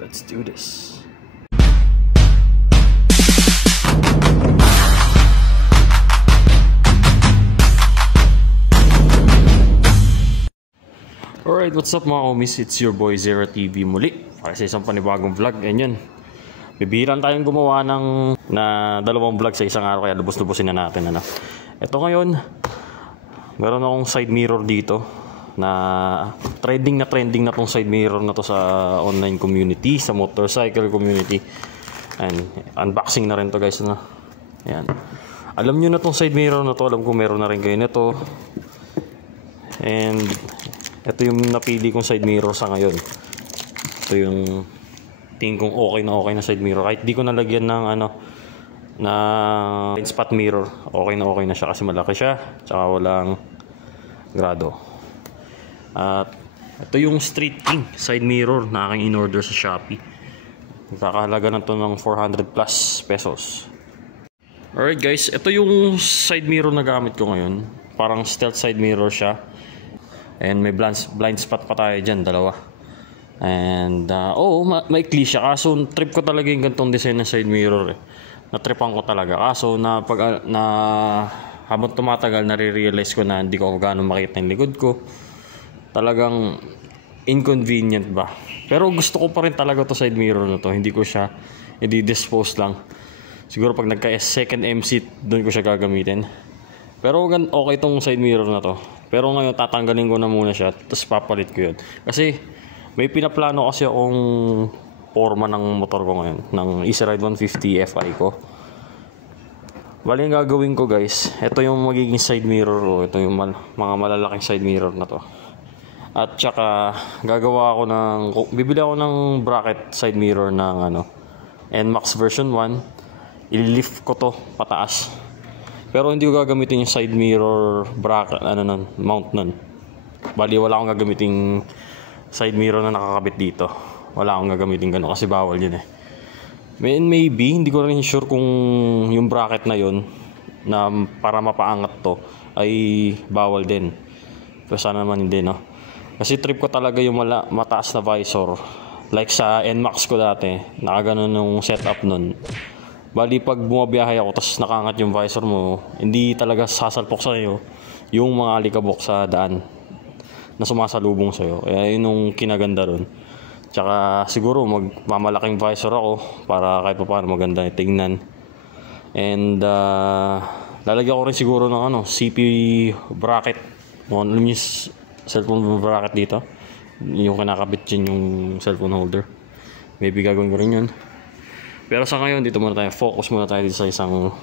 Let's do this. Alright, what's up mga homies? It's your boy Zero TV muli para sa isang panibagong vlog. Ganyan, bibiran tayong gumawa ng dalawang vlog sa isang araw, kaya lubos-lubosin na natin. Ito ngayon, meron akong side mirror dito na trending na tong side mirror na to sa online community, sa motorcycle community. And unboxing na rin to guys, Ayan. Alam nyo na tong side mirror na to, alam ko meron na rin kayo nito. And ito yung napili kong side mirror sa ngayon. Ito yung tingin kong okay na side mirror. Kahit di ko nalagyan ng na blind spot mirror, okay na siya kasi malaki siya, tsaka walang grado. At ito yung Street King side mirror na aking in-order sa Shopee. Nakakahalaga na to ng 400 plus pesos. Alright guys, ito yung side mirror na gamit ko ngayon. Parang stealth side mirror siya. And may blind spot pa tayo dyan, dalawa. And maikli siya. Kaso trip ko talaga yung gantong design ng side mirror. Natripan ko talaga. Kaso habang tumatagal, nare-realize ko na hindi ko gaano makita yung likod ko. Talagang inconvenient ba. Pero gusto ko pa rin talaga to side mirror na to. Hindi ko siya i-dispose lang. Siguro pag nagka-second MC, doon ko siya gagamitin. Pero okay tong side mirror na to. Pero ngayon tatanggalin ko na muna siya, tapos papalit ko yun. Kasi may pinaplano kasi akong forma ng motor ko ngayon, ng Easy Ride 150 Fi ko. Bali yung gagawin ko guys, ito yung magiging side mirror ko. Ito yung mga malalaking side mirror na to. At saka bibili ako ng bracket side mirror ng NMAX version 1. I-lift ko to pataas. Pero hindi ko gagamitin yung side mirror bracket, mount nun. Bali wala akong gagamitin side mirror na nakakabit dito. Wala akong gagamitin gano'n kasi bawal yun eh. Maybe, hindi ko rin sure kung yung bracket na yun na para mapaangat to ay bawal din. Pero sana naman hindi, no? Kasi trip ko talaga yung mataas na visor. Like sa NMAX ko dati, nakaganon yung setup nun. Bali pag bumabiyahe ako tapos nakangat yung visor mo, hindi talaga sasalpok sa iyo yung mga alikabok sa daan na sumasalubong sa iyo. Kaya yun yung kinaganda ron. Tsaka siguro magmamalaking visor ako para kahit paano maganda tingnan. And lalagyan ko rin siguro ng CP bracket. Alam niyo cellphone bracket dito. Yung kinakabit dyan yung cellphone holder. Maybe gagawin ko rin yun. Pero sa ngayon, dito muna tayo. Focus muna tayo dito sa isang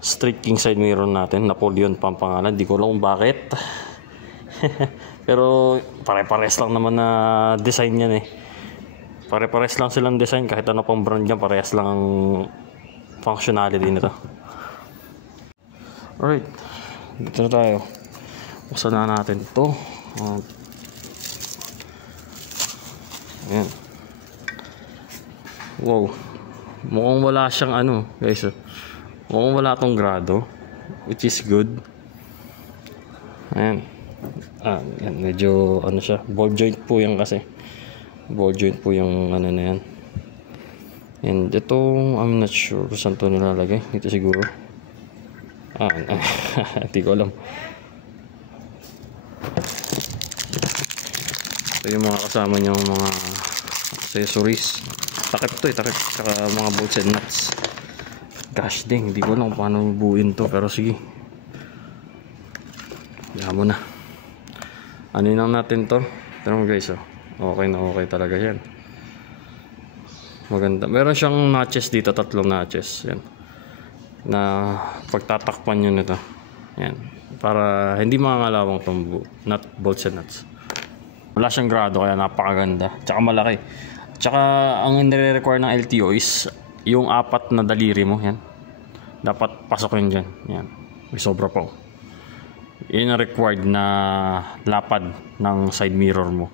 Street King side mirror natin. Napoleon pa ang pangalan. Di ko alam kung bakit. Pero pare-pares lang naman na design yan eh. Pare-pares lang silang design. Kahit ano pang brand yan, parehas lang ang functionality nito. Alright. Dito na tayo. Buksan na natin ito. Ayan. Wow. Mukhang wala siyang guys. Mukhang wala tong grado, which is good. Ayan. Yan, medyo siya. Ball joint po yan kasi. Ball joint po yung na yan. And ito, I'm not sure kung saan ito nilalagay. Ito siguro. Hindi ko alam. Ito yung mga kasama niyang mga accessories. Takip to takip. Saka mga bolts and nuts. Gosh dang, hindi ko alam kung paano buuin to. Pero sige. Kaya mo na. Lang natin to. Tignan mo guys Okay na okay talaga yan. Maganda. Meron siyang notches dito. 3 notches. Yan. Na pagtatakpan nyo nito. Yan. Para hindi mangangalawang itong bolts and nuts. Wala siyang grado kaya napakaganda. Tsaka malaki. Tsaka ang nire-require ng LTO is yung 4 na daliri mo. Yan. Dapat pasok yun dyan. Yan. May sobra pa. Yun ang required na lapad ng side mirror mo.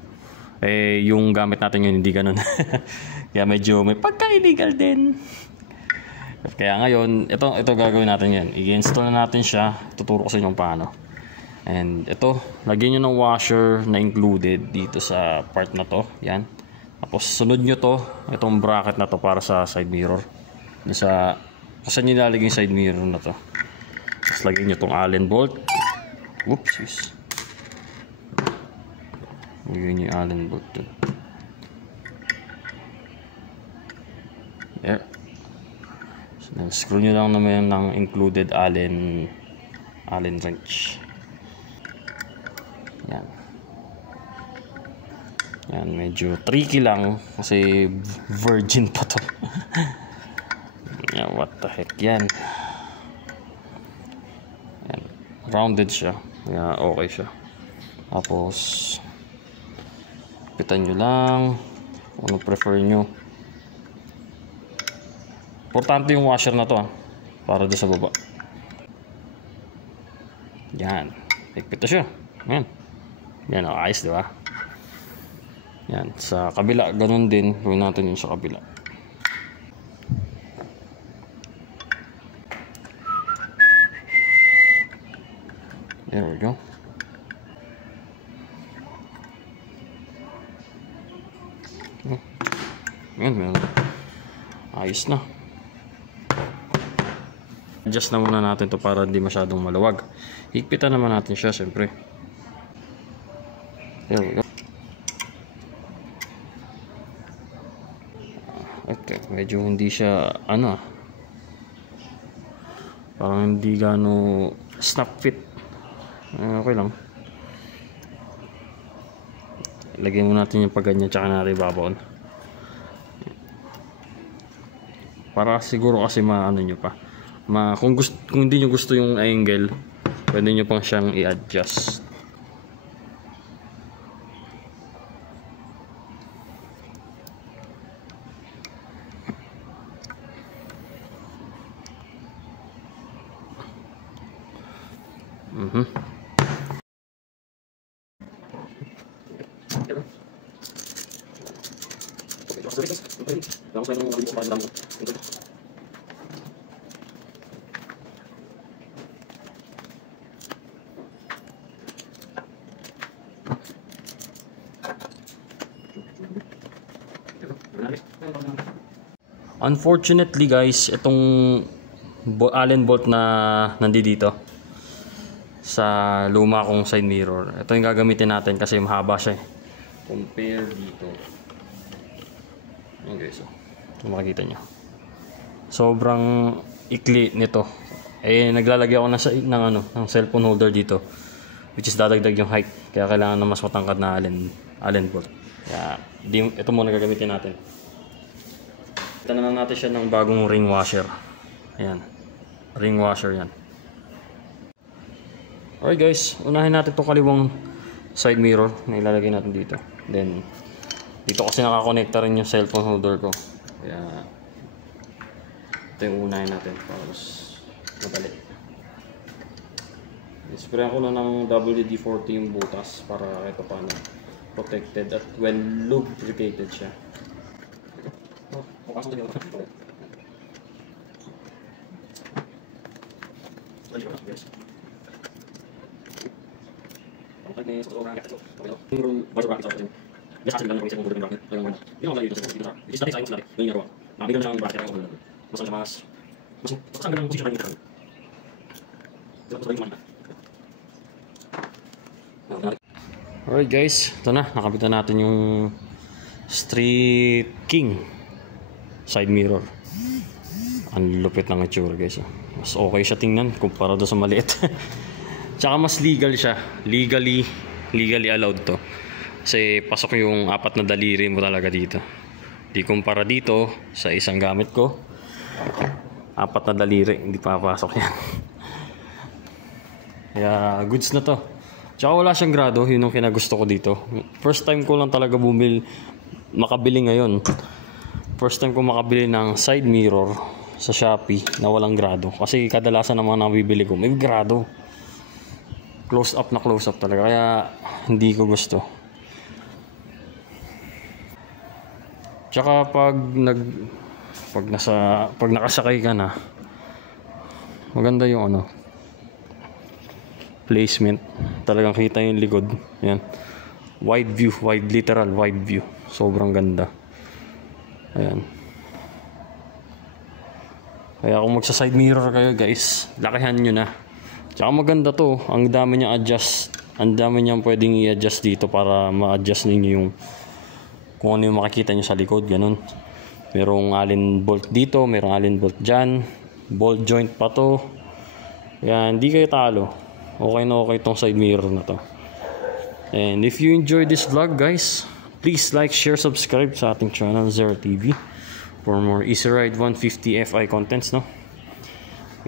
Yung gamit natin yun hindi ganun. Kaya medyo may pagka-illegal din. Kaya ngayon, ito gagawin natin yan. I-install na natin siya. Tuturo ko sa inyo paano. And ito, lagyan nyo ng washer na included dito sa part na to. Yan. Tapos sunod nyo to, itong bracket na to para sa side mirror. Saan nyo nilalagay yung side mirror na to. Tapos lagyan nyo tong Allen bolt. Whoopsies. Lagyan nyo yung Allen bolt dun. There. So, screw nyo lang naman ng included Allen wrench. Yan. Yan, medyo tricky lang kasi virgin pa to. Yan, what the heck yan. Yan, rounded siya. Yan, okay siya. Tapos pitan nyo lang kung ano prefer nyo. Importante yung washer na to para doon sa baba. Yan, higpit na siya. Yan. Yan, ayos, di ba? Yan, sa kabila, ganun din. Gawin natin yun sa kabila. There we go. Yan. Ayos na. Adjust na muna natin to para hindi masyadong maluwag. Higpitan naman natin siya, syempre. There we go. Okay, medyo hindi siya parang hindi gaano snap fit. Okay lang. Lagyan mo natin yung pagganyan tsaka natin babaon. Para siguro kasi nyo pa. Kung hindi nyo gusto yung angle, pwede nyo pang siyang i-adjust. Unfortunately guys, itong Allen bolt na nandito sa luma kong side mirror, ito yung gagamitin natin kasi mahaba siya compare dito. Okay, so makikita nyo sobrang ikli nito. Naglalagay ako ng cellphone holder dito, which is dadagdag yung height, kaya kailangan na mas matangkad na Allen bolt. Kaya ito muna gagamitin natin. Ito na natin siya ng bagong ring washer. Ayan, ring washer yan. Alright guys, unahin natin itong kaliwang side mirror na ilalagay natin dito. Then dito kasi nakakonekta rin yung cellphone holder ko, kaya ito yung unahin natin para mas madali. Sprayan ko na ng WD-40 yung butas para ito paano protected at well lubricated siya. Alright guys, ito na, nakabitan natin yung Street King side mirror. Ang lupit ng itsura guys. Mas okay siya tingnan kumpara doon sa maliit. Tsaka mas legal siya. Legally allowed to. Kasi pasok yung 4 na daliri mo talaga dito. Di kumpara dito sa isang gamit ko, 4 na daliri, hindi papasok yan. Kaya goods na to. Tsaka wala siyang grado, yun ang kinagusto ko dito. First time ko lang talaga makabili ngayon. First time ko makabili ng side mirror sa Shopee na walang grado. Kasi kadalasan naman nabibili ko may grado. Close up talaga. Kaya hindi ko gusto. Tsaka pag nakasakay ka na, maganda yung placement. Talagang kita yung likod. Yan. Wide view, literal wide view. Sobrang ganda. Ayan. Kaya kung magsa side mirror kayo guys, lakihan nyo na. Tsaka maganda to, ang dami niyang adjust. Ang dami niyang pwedeng i-adjust dito para ma-adjust ninyo yung kung ano yung makikita nyo sa likod, ganun. Merong allen bolt dito, merong allen bolt dyan, bolt joint pa to. Yan, hindi kayo talo. Okay na okay tong side mirror na to. And if you enjoyed this vlog guys, please like, share, subscribe sa ating channel Zero TV for more Easy Ride 150 FI contents, no?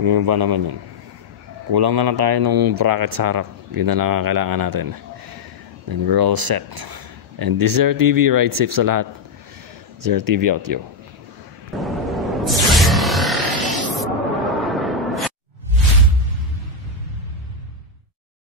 Yung ba naman yun? Kulang na lang tayo nung bracket sa harap. Yun na lang kailangan natin. And we're all set. And this is Zero TV, ride safe sa lahat. Zero TV out, yo.